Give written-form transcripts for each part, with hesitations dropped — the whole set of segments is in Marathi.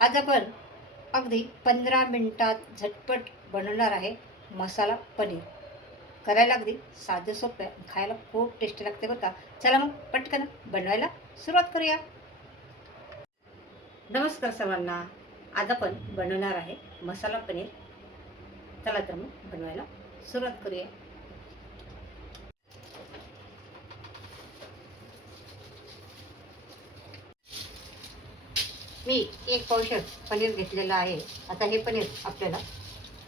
आज आपण अगदी 15 मिनिटात झटपट बनवणार आहे मसाला पनीर. करायला अगदी साधं सोपं आहे, खायला खूप टेस्टी लागते बरं का. चला मग पटकन बनवायला सुरुवात करूया. नमस्कार सर्वांना. आज आपण बनवणार आहे मसाला पनीर. चला तर मग बनवायला सुरुवात करूया. मी एक पावशर पनीर घेतलेलं आहे. आता हे पनीर आपल्याला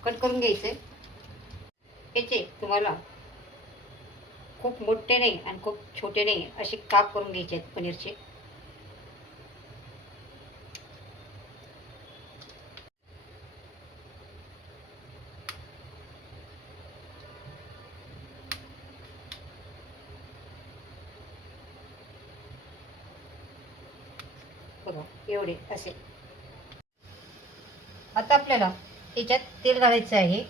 कट करून घ्यायचं आहे. याचे तुम्हाला खूप मोठे नाही आणि खूप छोटे नाही असे काप करून घ्यायचे आहेत पनीरचे. बघा एवढे असे. आता आपल्याला याच्यात तेल घालायचं आहे.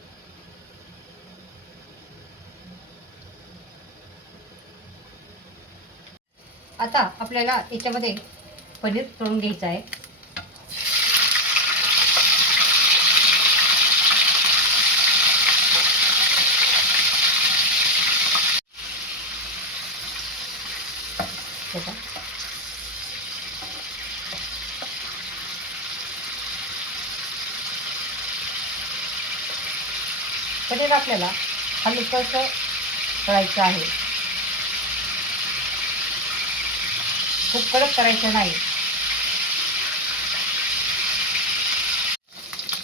आता आपल्याला याच्यामध्ये पनीर तळून घ्यायचं आहे. बघा पनीर आपल्याला हलकंसं तळायचं आहे, खूप कडक करायचं नाही.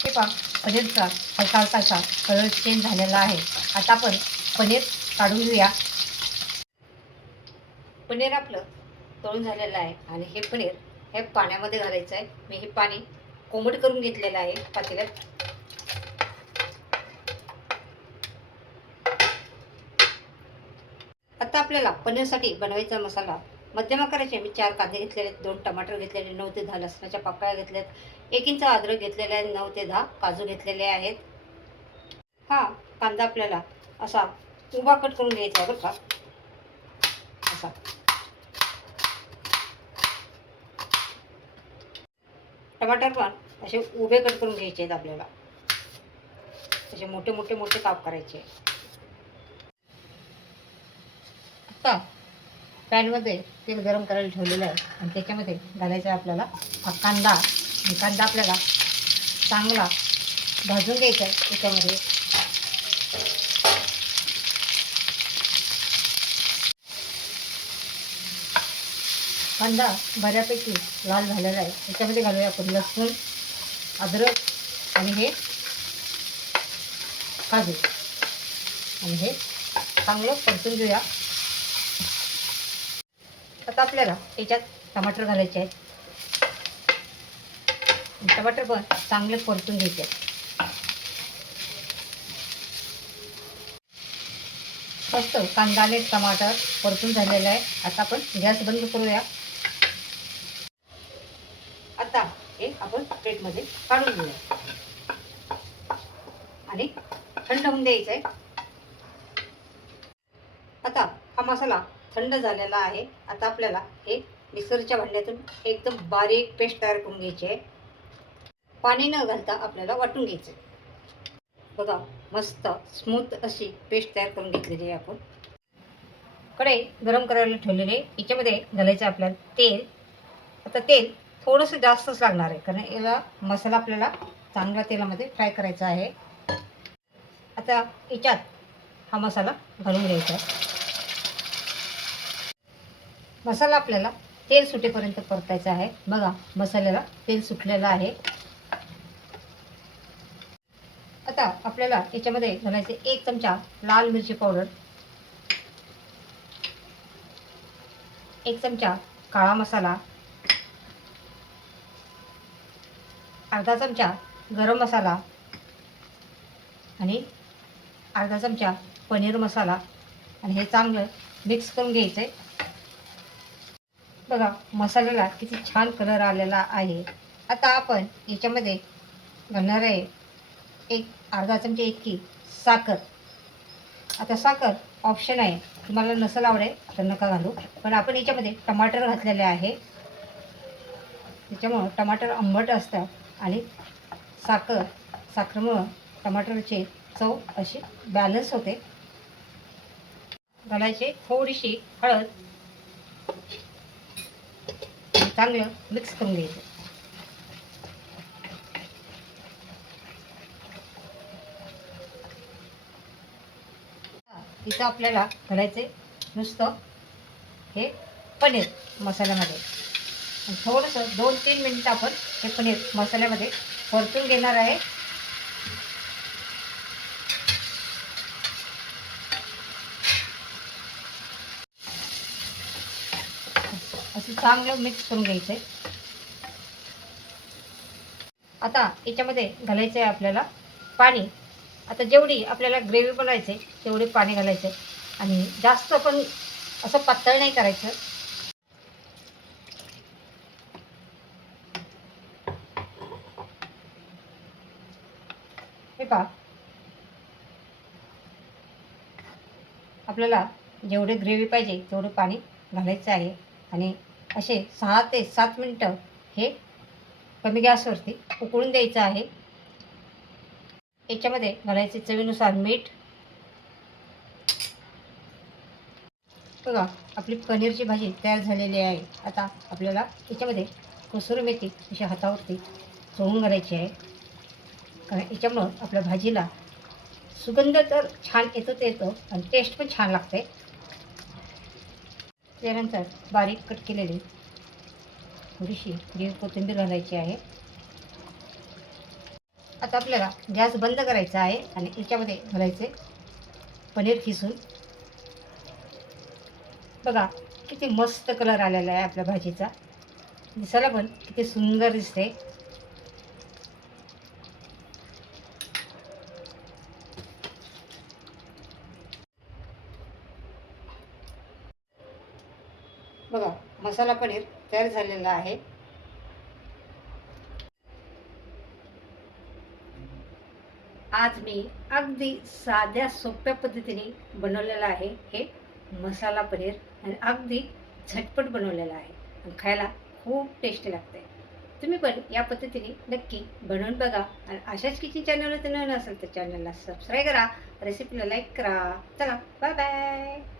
हे पहा पनीरचा हलका हलकासा कलर चेंज झालेला आहे. आता आपण पनीर काढून घेऊया. पनीर आपलं तळून झालेलं आहे आणि हे पनीर हे पाण्यामध्ये घालायचं आहे. मी हे पाणी कोमट करून घेतलेलं आहे पातेल्यात. आता आपल्याला पनीरसाठी बनवायचा मसाला मध्यम आकाराचे मी 4 कांदे घेतलेले आहेत, 2 टमाटर घेतलेले, 9 ते 10 लसणाच्या पाकळ्या घेतल्यात, 1 इंच अद्रक घेतलेले आहे, 9 ते 10 काजू घेतलेले आहेत. हा कांदा आपल्याला असा उभा कट करून घ्यायचा आहे बरं का. असा टमाटर पण असे उभे कट करून घ्यायचे आहेत आपल्याला. असे मोठे मोठे मोठे काप करायचे. आता पॅनमध्ये तेल गरम करायला ठेवलेलं आहे आणि त्याच्यामध्ये घालायचा आहे आपल्याला हा कांदा. कांदा आपल्याला चांगला भाजून घ्यायचा आहे. त्याच्यामध्ये कांदा बऱ्यापैकी लाल झालेला आहे. त्याच्यामध्ये घालूया आपण लसूण, अद्रक आणि हे काजू आणि हे चांगलं परतून घेऊया. आता आपल्याला याच्यात टमाटर घालायचे आहेत. टमाटर पण चांगले परतून घ्यायचे आहेत. मस्त कांदा आणि टमाटर परतून झालेलं आहे. आता आपण गॅस बंद करूया. आता हे आपण प्लेटमध्ये काढून घेऊया आणि थंड होऊन द्यायचं आहे. आता हा मसाला थंड झालेला आहे. आता आपल्याला हे मिक्सरच्या भांड्यातून एकदम बारीक पेस्ट तयार करून घ्यायची आहे. पाणी न घालता आपल्याला वाटून घ्यायचं आहे. बघा मस्त स्मूथ अशी पेस्ट तयार करून घेतलेली आहे आपण. कढई गरम करायला ठेवलेले, याच्यामध्ये घालायचं आपल्याला तेल. आता तेल थोडंसं जास्तच लागणार आहे कारण याला मसाला आपल्याला चांगला तेलामध्ये फ्राय करायचा आहे. आता याच्यात हा मसाला घालून घ्यायचा आहे. मसाला आपल्याला तेल सुटेपर्यंत परतायचा आहे. बघा मसाल्याला तेल सुटलेलं आहे. आता आपल्याला याच्यामध्ये घालायचे 1 चमचा लाल मिरची पावडर, 1 चमचा काळा मसाला, अर्धा चमचा गरम मसाला आणि अर्धा चमचा पनीर मसाला आणि हे चांगलं मिक्स करून घ्यायचं आहे. बघा मसाल्याला किती छान कलर आलेला आहे. आता आपण याच्यामध्ये घालणार आहे एक अर्धा चमचा इतकी साखर. आता साखर ऑप्शन आहे, तुम्हाला नसेल आवडेल तर नका घालू. पण आपण याच्यामध्ये टमाटर घातलेले आहे, त्याच्यामुळं टमाटर आंबट असतात आणि साखरेमुळं टमाटरची चव अशी बॅलन्स होते. घालायची थोडीशी हळद, चांगलं मिक्स करून घ्यायचं. इथं आपल्याला घालायचे नुसतं हे पनीर मसाल्यामध्ये. थोडंसं 2-3 मिनिटं आपण हे पनीर मसाल्यामध्ये परतून घेणार आहे. असं चांगलं मिक्स करून घ्यायचं आहे. आता याच्यामध्ये घालायचं आहे आपल्याला पाणी. आता जेवढी आपल्याला ग्रेव्ही बनवायची आहे तेवढे पाणी घालायचं आहे आणि जास्त पण असं पातळ नाही करायचं. हे पहा, आपल्याला जेवढे ग्रेव्ही पाहिजे तेवढं पाणी घालायचं आहे आणि असे 6 ते 7 मिनटं हे कमी गॅसवरती उकळून द्यायचं आहे. याच्यामध्ये घालायचे चवीनुसार मीठ. बघा, आपली पनीरची भाजी तयार झालेली आहे. आता आपल्याला याच्यामध्ये कसुरी मेथी अशी हातावरती चोळून घालायची आहे, कारण याच्यामुळं आपल्या भाजीला सुगंध तर छान येतो आणि टेस्ट पण छान लागते. त्यानंतर बारीक कट केलेली थोडीशी हिरवी कोथिंबीर घालायची आहे. आता आपल्याला गॅस बंद करायचा आहे आणि याच्यामध्ये घालायचे पनीर खिसून. बघा, किती मस्त कलर आलेला आहे आपल्या भाजीचा. दिसायला पण किती सुंदर दिसते. बघा, मसाला पनीर तयार झालेला आहे. आज मी अगदी साध्या सोप्या पद्धतीने बनवलेलं आहे हे मसाला पनीर आणि अगदी झटपट बनवलेलं आहे आणि खायला खूप टेस्टी लागते. तुम्ही पण या पद्धतीने नक्की बनवून बघा आणि अशाच किचन चॅनलवर नवीन असेल तर चॅनलला सबस्क्राईब करा, रेसिपीला लाईक करा. चला, बाय बाय.